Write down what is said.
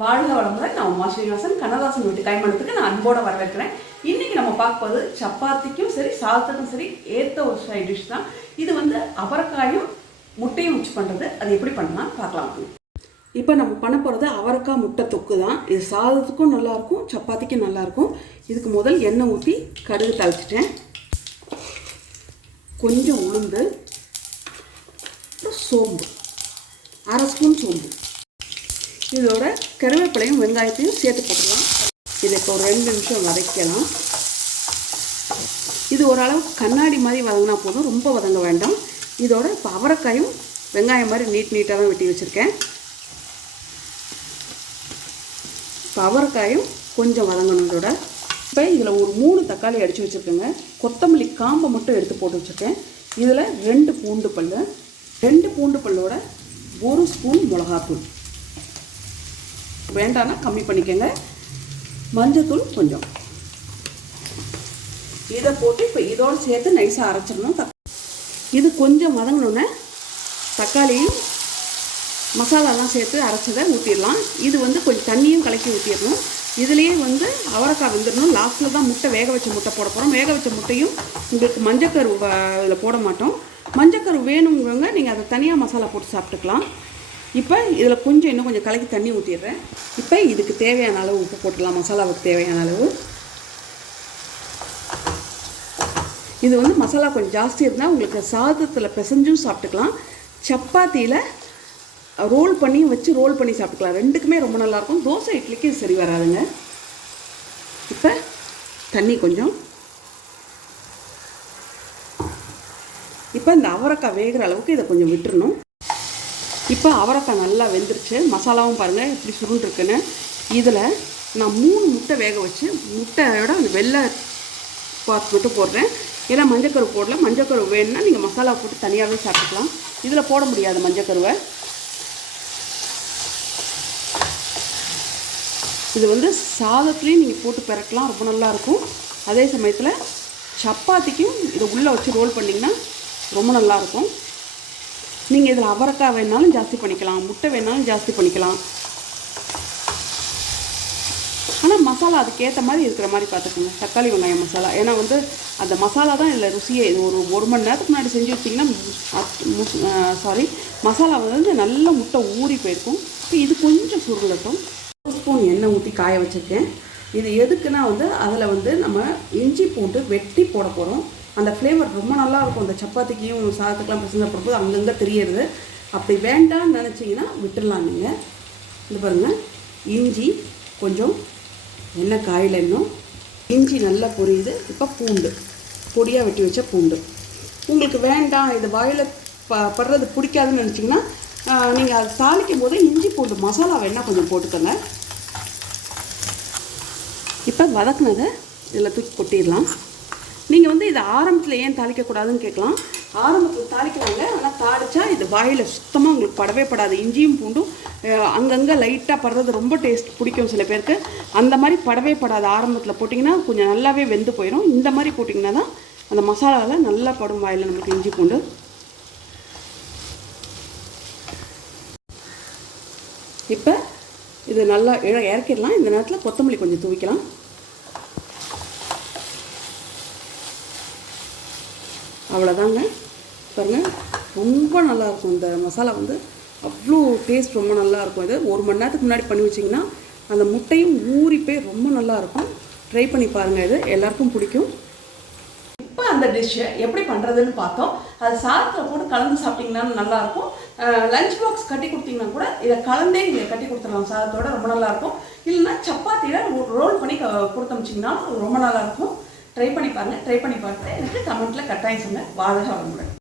வாழ்க வளமுடன். நான் srinivasan கண்ணதாசன் வீட்டு கைமணத்துக்கு நான் அன்போட வரவேற்கிறேன். இன்னைக்கு நம்ம பார்ப்பது சப்பாத்திக்கும் சரி சாதத்துக்கும் சரி ஏற்ற ஒரு சைட் டிஷ் தான். இது வந்து அவரைக்காயும் முட்டையும் மிக்ஸ் பண்ணுறது. அது எப்படி பண்ணலாம் பார்க்கலாம். இப்போ நம்ம பண்ண போகிறது அவரைக்காய் முட்டை தொக்கு தான். இது சாதத்துக்கும் நல்லாயிருக்கும், சப்பாத்திக்கும் நல்லாயிருக்கும். இதுக்கு முதல் எண்ணெய் ஊற்றி கடுகு தாளிச்சிட்டேன், கொஞ்சம் உளுந்து, சோம்பு, அரை ஸ்பூன் சோம்பு, இதோட கருவேப்பிலையும் வெங்காயத்தையும் சேர்த்து போட்டுக்கலாம். இதை இப்போ ஒரு 2 நிமிஷம் வதக்கலாம். இது ஓரளவு கண்ணாடி மாதிரி வதங்கினா போதும், ரொம்ப வதங்க வேண்டாம். இதோட இப்போ அவரைக்காயும் வெங்காயம் மாதிரி நீட்டாக தான் வெட்டி வச்சுருக்கேன். இப்போ அவரைக்காயும் கொஞ்சம் வதங்கணும். இதோட இப்போ இதில் ஒரு 3 தக்காளி அடித்து வச்சுருக்கேங்க. கொத்தமல்லி காம்பை மட்டும் எடுத்து போட்டு வச்சுருக்கேன். இதில் 2 பூண்டு பல், 2 பூண்டு பல்லோட 1 ஸ்பூன் மிளகாத்தூள், வேண்டாம்னா கம்மி பண்ணிக்கோங்க. மஞ்சத்தூள் கொஞ்சம், இதை போட்டு இப்போ இதோடு சேர்த்து நைஸாக அரைச்சிடணும். இது கொஞ்சம் வதங்கினோன்னே தக்காளியும் மசாலாலாம் சேர்த்து அரைச்சதை ஊற்றிடலாம். இது வந்து கொஞ்சம் தண்ணியும் கலக்கி ஊற்றிடணும். இதுலேயே வந்து அவரைக்காய் வெந்துடணும். லாஸ்ட்டில் தான் முட்டை, வேக வச்ச முட்டை போட போகிறோம். வேக வச்ச முட்டையும் உங்களுக்கு மஞ்சக்கரு இதில் போட மாட்டோம். மஞ்சக்கரு வேணுங்கிறவங்க நீங்கள் அதை தனியாக மசாலா போட்டு சாப்பிட்டுக்கலாம். இப்போ இதில் இன்னும் கொஞ்சம் கலக்கி தண்ணி ஊற்றிடுறேன். இப்போ இதுக்கு தேவையான அளவு உப்பு போட்டுடலாம். மசாலாவுக்கு தேவையான அளவு. இது வந்து மசாலா கொஞ்சம் ஜாஸ்தி இருந்தால் உங்களுக்கு சாதத்தில் பிசைஞ்சும் சாப்பிட்டுக்கலாம், சப்பாத்தியில் ரோல் பண்ணியும் வச்சு ரோல் பண்ணி சாப்பிட்டுக்கலாம். ரெண்டுக்குமே ரொம்ப நல்லாயிருக்கும். தோசை இட்லிக்கு சரி வராதுங்க. இப்போ தண்ணி கொஞ்சம். இப்போ இந்த அவரைக்காய் வேகிற அளவுக்கு இதை கொஞ்சம் விட்டுறணும். இப்போ அவரைக்காய் நல்லா வெந்துருச்சு. மசாலாவும் பாருங்கள் எப்படி சுருண்டுருக்குன்னு. இதில் நான் 3 முட்டை வேக வச்சு முட்டையோட அந்த வெள்ளை பார்த்து மட்டும் போடுறேன். ஏன்னா மஞ்சக்கரு போடல. மஞ்சக்கரு வேணும்னா நீங்கள் மசாலா போட்டு தனியாகவே சாப்பிட்டுக்கலாம். இதில் போட முடியாது மஞ்சக்கருவை. இது வந்து சாதத்துலேயும் நீங்கள் போட்டு பெரட்டலாம், ரொம்ப நல்லாயிருக்கும். அதே சமயத்தில் சப்பாத்திக்கும் இதை உள்ளே வச்சு ரோல் பண்ணிங்கன்னா ரொம்ப நல்லாயிருக்கும். நீங்கள் இதில் அவரைக்காய் வேணாலும் ஜாஸ்தி பண்ணிக்கலாம், முட்டை வேணாலும் ஜாஸ்தி பண்ணிக்கலாம். ஆனால் மசாலா அதுக்கேற்ற மாதிரி இருக்கிற மாதிரி பார்த்துக்கோங்க. தக்காளி வெங்காயம் மசாலா, ஏன்னா வந்து அந்த மசாலா தான் இதில் ருசியே. இது ஒரு மணி நேரத்துக்கு முன்னாடி செஞ்சு வச்சிங்கன்னா மசாலா வந்து நல்ல முட்டை ஊறி போயிருக்கும். இப்போ இது கொஞ்சம் சுருளட்டும். 1 ஸ்பூன் எண்ணெய் ஊற்றி காய வச்சுருக்கேன். இது எதுக்குன்னா வந்து அதில் வந்து நம்ம இஞ்சி பூண்டு வெட்டி போட போகிறோம். அந்த ஃப்ளேவர் ரொம்ப நல்லாயிருக்கும். அந்த சப்பாத்திக்கையும் சாதத்துக்கெலாம் பிசைஞ்ச போடும்போது அங்கங்கே தெரியறது. அப்படி வேண்டான்னு நினச்சிங்கன்னா விட்டுடலாம். நீங்கள் இது பாருங்கள், இஞ்சி கொஞ்சம், எண்ணெய் காயில் இன்னும் இஞ்சி நல்லா பொரியுது. இப்போ பூண்டு, பொடியாக வெட்டி வச்ச பூண்டு. உங்களுக்கு வேண்டாம், இது வாயில் படுறது பிடிக்காதுன்னு நினச்சிங்கன்னா நீங்கள் அதை தாளிக்கும் போது இஞ்சி பூண்டு மசாலா வேணால் கொஞ்சம் போட்டுக்கோங்க. இப்போ வதக்குனதை இதில் தூக்கி கொட்டிடலாம். நீங்கள் வந்து இதை ஆரம்பத்தில் ஏன் தாளிக்கக்கூடாதுன்னு கேட்கலாம். ஆரம்பத்தில் தாளிக்கலாங்க, ஆனால் தாளித்தா இது வாயில் சுத்தமாக உங்களுக்கு படவே படாது. இஞ்சியும் பூண்டும் அங்கங்கே லைட்டாக படுறது ரொம்ப டேஸ்ட் பிடிக்கும் சில பேருக்கு. அந்த மாதிரி படவே படாது. ஆரம்பத்தில் போட்டிங்கன்னா கொஞ்சம் நல்லாவே வெந்து போயிடும். இந்த மாதிரி போட்டிங்கன்னா தான் அந்த மசாலாவில் நல்லா படும் வாயில் நம்மளுக்கு இஞ்சி பூண்டு. இப்போ இது நல்லா இறக்கிடலாம். இந்த நேரத்தில் கொத்தமல்லி கொஞ்சம் தூவிக்கலாம். அவ்வளோதாங்க. பாருங்கள், ரொம்ப நல்லாயிருக்கும். இந்த மசாலா வந்து அவ்வளோ டேஸ்ட் ரொம்ப நல்லாயிருக்கும். இது 1 மணி நேரத்துக்கு முன்னாடி பண்ணி வச்சிங்கன்னா அந்த முட்டையும் ஊறி போய் ரொம்ப நல்லாயிருக்கும். ட்ரை பண்ணி பாருங்கள், இது எல்லாருக்கும் பிடிக்கும். இப்போ அந்த டிஷ்ஷை எப்படி பண்ணுறதுன்னு பார்த்தோம். அது சாதத்தில் போட்டு கலந்து சாப்பிட்டிங்கன்னா நல்லாயிருக்கும். லஞ்ச் பாக்ஸ் கட்டி கொடுத்தீங்கன்னா கூட இதை கலந்தே நீங்கள் கட்டி கொடுத்துடலாம் சாதத்தோட, ரொம்ப நல்லாயிருக்கும். இல்லைன்னா சப்பாத்தியில் ரோல் பண்ணி கொடுத்தமிச்சிங்கன்னா ரொம்ப நல்லாயிருக்கும். ட்ரை பண்ணி பாருங்கள். ட்ரை பண்ணி பார்த்துட்டு எனக்கு கமெண்ட்டில் கட்டாயம் சொல்லுங்கள். வாழ்க வளமுடன்.